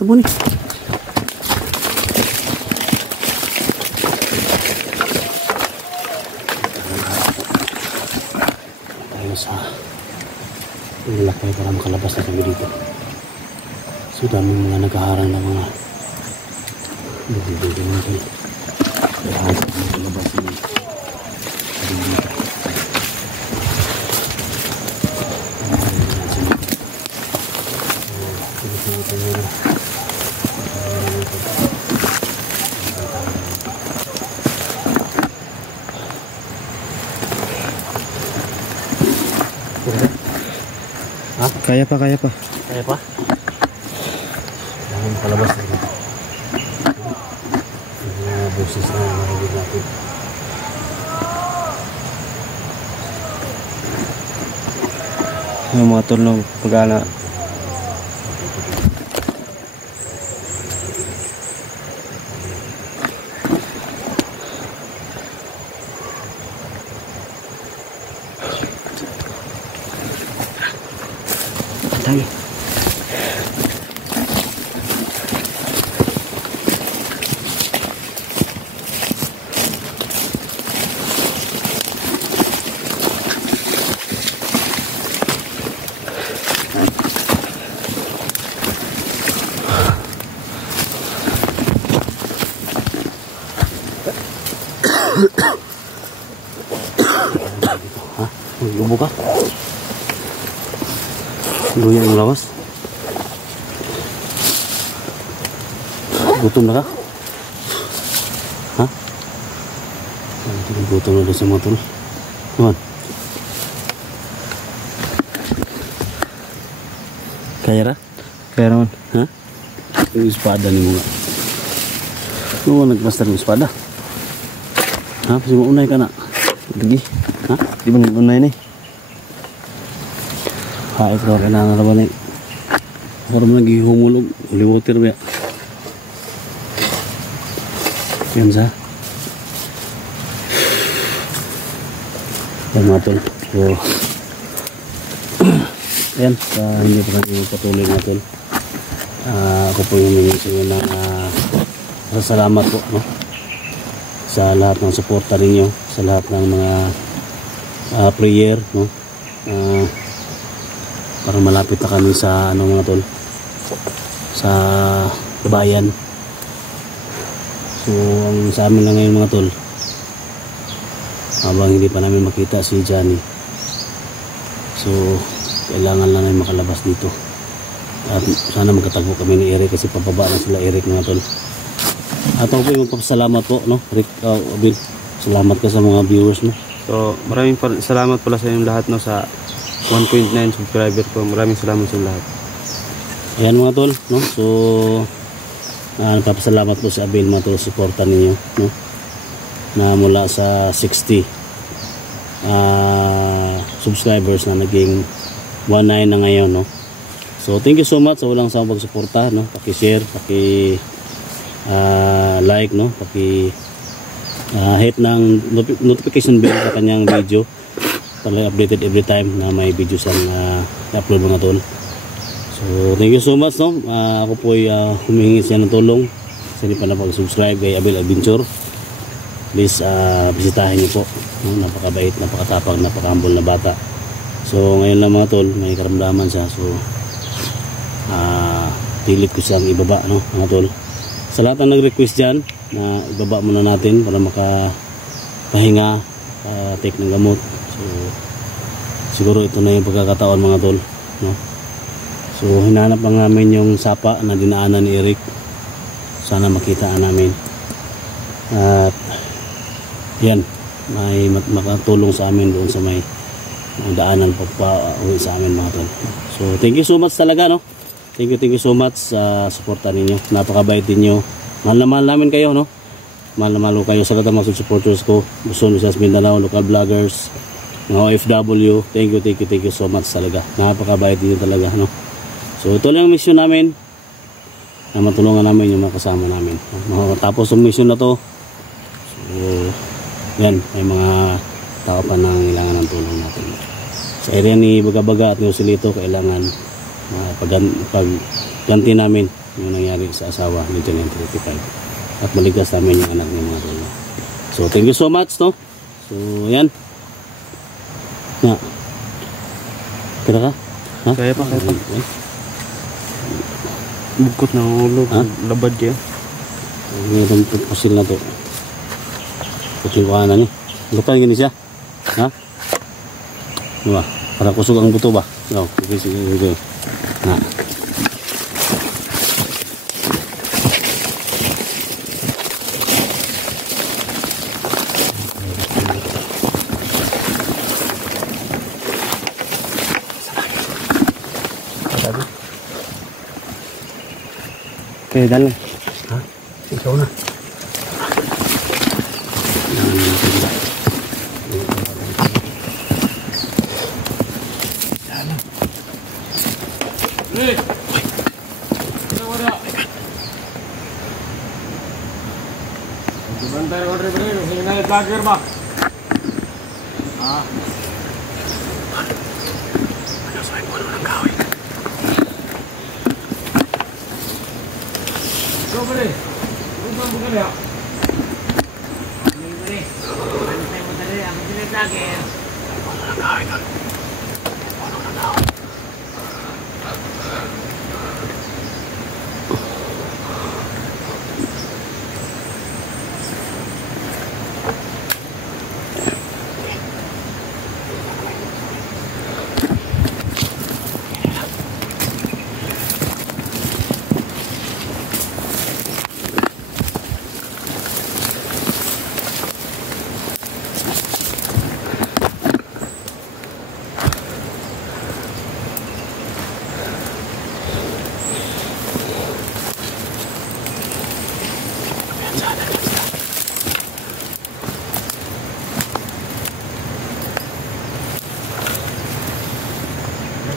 Tabo nih. Tayo sa ilakay para makalabas na kami dito. So daming mga naghaharang na mga bubulong natin. Kaya makalabas na dito. Kaya pa. Kaya pa? Jangan palabas lagi. Boses na marinig natin. Yung mga tulong pag-ana. Tayo. Hah? Mau buka? Luya yung lawas. Gutom na ka? Ha? Gutom na doon sa mga tol. Naman. Kaya ra? Kaya naman. Ha? Yung espada ni mga. Ano nagmaster ng espada? Ha? Pasi mo unay ka na. Lagi. Ha? Di ba nag-unay ni? Ha, ito ka na naman eh. Para mo lagi humulog. Uli water ba? Yan sa. Yan mga tol. So, ayan. Hindi pa kami patuloy mga tol. Ako po yung minigay na salamat po, no? Sa lahat ng suporta ninyo, sa lahat ng mga prayer, no? Para malapit na kami sa mga tol, sa bayan. So ang sa amin lang ngayon mga tol, habang hindi pa namin makita si Johnny, so kailangan lang namin makalabas dito. At sana magkatagpo kami ni Eric kasi pababa na sila Eric mga tol. At ako po yung magpapasalamat po, no? Rick, Bill, salamat ka sa mga viewers, no? So maraming salamat pala sa inyong lahat, no, sa 1.9 subscriber ko. Maraming salamat sa lahat. Ayan mga tol, no? So nagpapasalamat po sa Abel mga tol, suporta ninyo, no? Na mula sa 60 subscribers na naging 19 na ngayon, no? So thank you so much sa walang sawang pagsuporta, no? Paki-share, like, no? Hit ng notification bell sa kanyang video para updated every time na may videos ang upload mga tol. So thank you so much, no? Ako po ay humihingi siya ng tulong sa hindi pa napag-subscribe kay Abel Adventure. Please bisitahin niyo po, no? Napakabait, napakatapang, napaka-humble na bata. So ngayon lang mga tol, may karamdaman siya. So pilit ko siyang ibaba, no mga tol. Sa lahat ng nag-request dyan na ibaba muna natin para makapahinga, take ng gamot. So siguro ito na yung pagkakataon mga tol, no? So hinanap lang namin yung sapa na dinaanan ni Eric. Sana makitaan namin. At yan, may makatulong sa amin doon sa may daanan pagpa-uwi sa amin mga tol. So thank you so much talaga, no? Thank you so much sa suporta ninyo. Napakabait ninyo. Mahal na mahal namin kayo, no? Mahal na mahal kayo sa lahat ng mga supporters ko. Luzon, Visayas, Mindanao, local vloggers, mga OFW, thank you so much talaga. Napakabait din talaga, no? So ito lang ang mission namin, na matulungan namin yung mga kasama namin. Tapos yung mission na to, so yan, may mga tao pa na kailangan ng tulong natin. Sa area ni Bagabaga at ni Joselito, kailangan pagganti namin yung nangyari sa asawa ni 1935 at maligtas namin yung anak ng mga tolo. So thank you so much, no? So yan na kaya ka? Ha? Kaya pa. Bukot na ulo, labad kaya. Ngayon itong pusil na to, putil ko kanan eh. Bukan gini siya, ha? Diba? Para kusog ang buto ba? No, sige. Nah. Oke, dalam. Hah? Ikaw na. Bentar, sini naik lagi, Pak. Ah. Ano sa ipo ng kawin? Go, Bre. Bukan ya. Ini, Bre. Saya mau tadi, aku lihat lagi. Ano ng kawin doon? Ano ng kawin?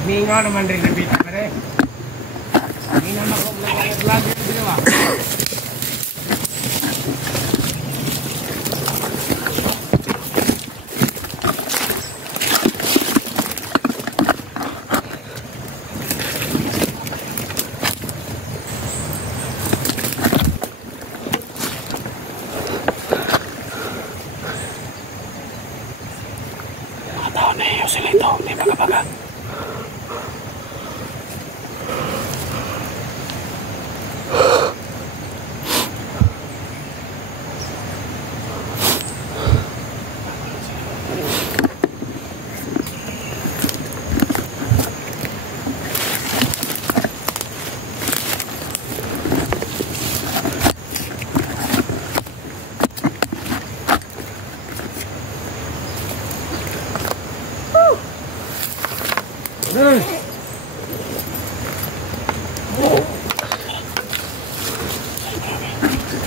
Ningo naman rin nabita ka rin. Hindi naman ako vlog yung ginawa. Nakataon na yung sila ito, may Bagabaga.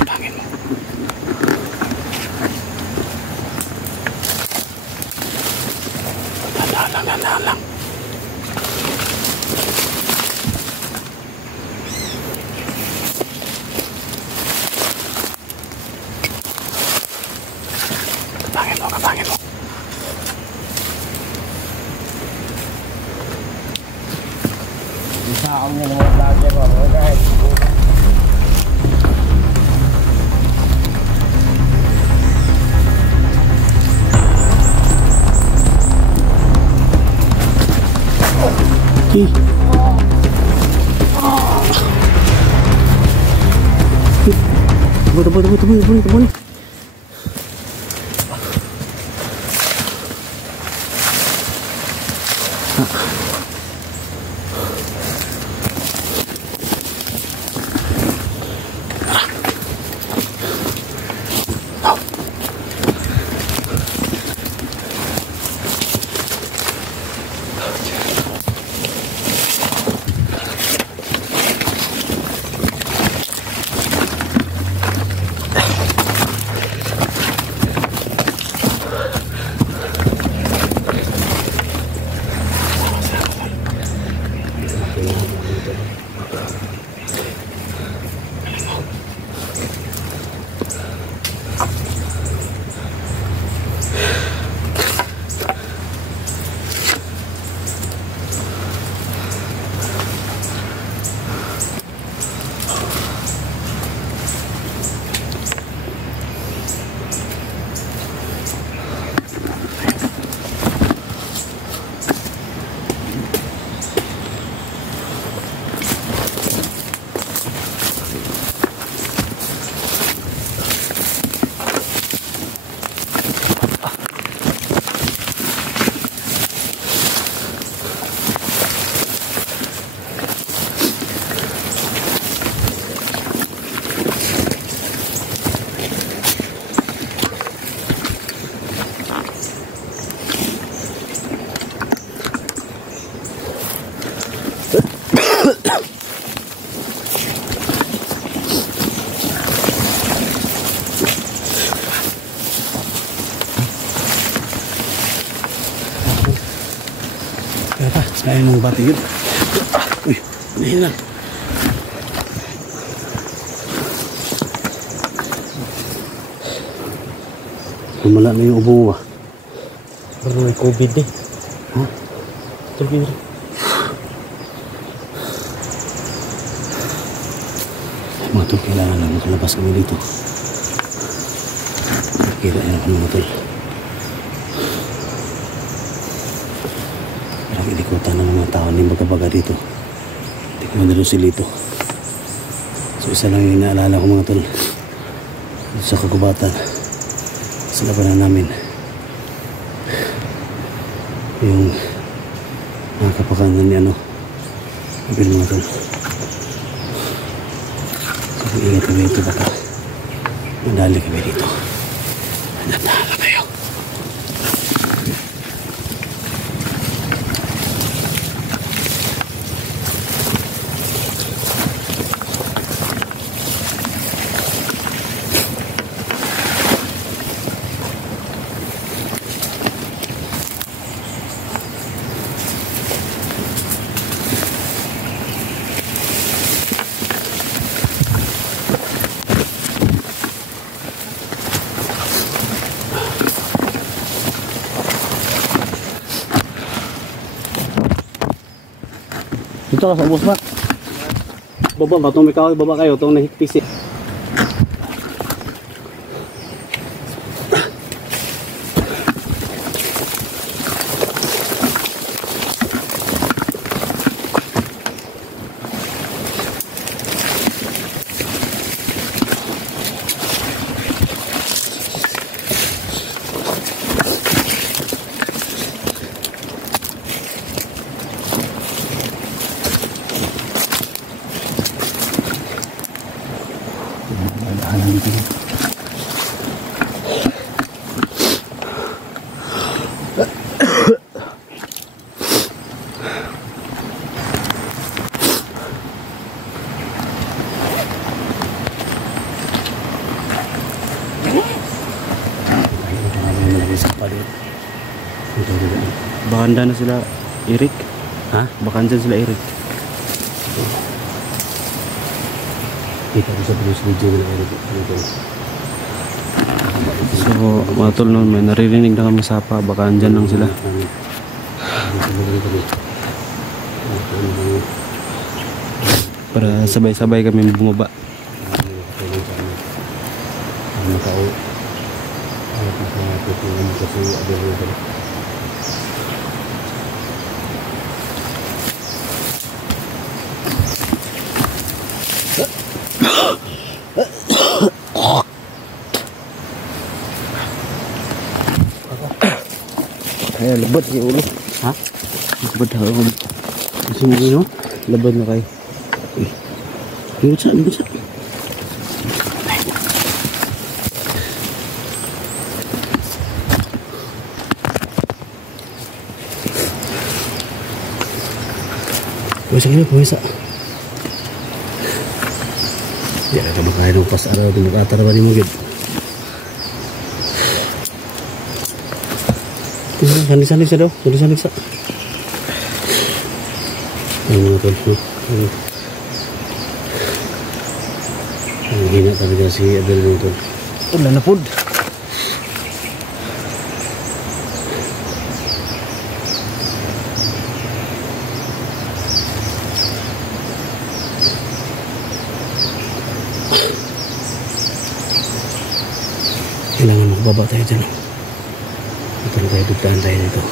Pangin mo. Tandaan lang. Kapangin mo. Bisa ako nyo naman vlogger mo, guys. Tunggu. Kaya pa, kaya mong bati yun. Uy, panahin lang. Lumala na yung ubo mo ba? Parang may COVID eh. Ha? Sige. Mga tol, kailangan lang makalabas kami dito. Kira yan ako mga tol. Parang ilikutan ng mga tao ng baga-baga dito. Hindi ko madalo silito. So isa lang yung inaalala ko mga tol. Sa kagubatan. Sa labanan namin. Yung nakakapakanan ni Abil mga tol. Ingat kami dito baka madali kami dito. Natahala kayo. Dito ka sa ubos ba? Baba ba? Itong may kawal, baba kayo. Itong nahikpisi. Bakanda na sila Eric. Ha? Bakanda sila Eric. Kita ko sa Bruce video nila Eric. So mga tol noon, may naririnig na kami sapa. Baka andyan lang sila. Para sabay-sabay kami bumaba. Ay, lebat yung ulo. Ha? Labad na kayo. Gusto mo yun? Labad na kayo. Libot sa, libot sa. Puwisa kayo, puwisa. Di ka makaya ng pas-araw, di makatara ba ni mo gid? Sanik-sanik sa daw, sanik-sanik sa. Ay mga tol, ang hina talaga si Abel mga tol. Ulan na pod. Kailangan makababa tayo dyan. Ito na tayo, dugtaan tayo dito.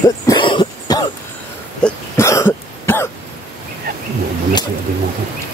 Muna siya abing natin.